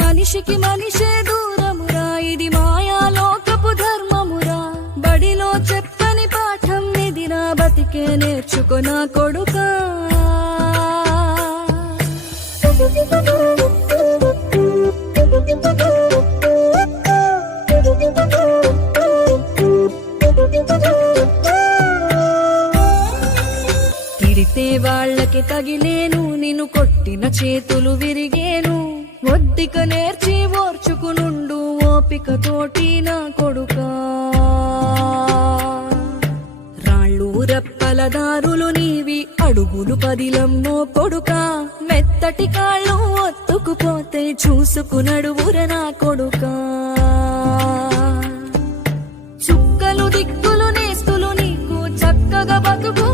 మనిషికి మనిషే దూరమురా, ఇది మాయాలోకపు ధర్మమురా. బడిలో చెప్పని పాఠం ఇది, నా బతికే నేర్చుకో నా కొడుకా. తిడితే వాళ్ళకి తగిలేను, నిన్ను కొట్టిన చేతులు విరిగేను. ఒద్దిక నేర్చి ఓర్చుకునుండు ఓపిక తోటి నా కొడుకా. రాళ్ళు రప్పల దారులు నీవి, అడుగులు పదిలమ్మో కొడుకా. మెత్తటి కాళ్ళు ఒత్తుకుపోతే చూసుకునడువుర నా కొడుకా. చుక్కలు దిక్కులు నేస్తులు నీకు చక్కగా బతుకు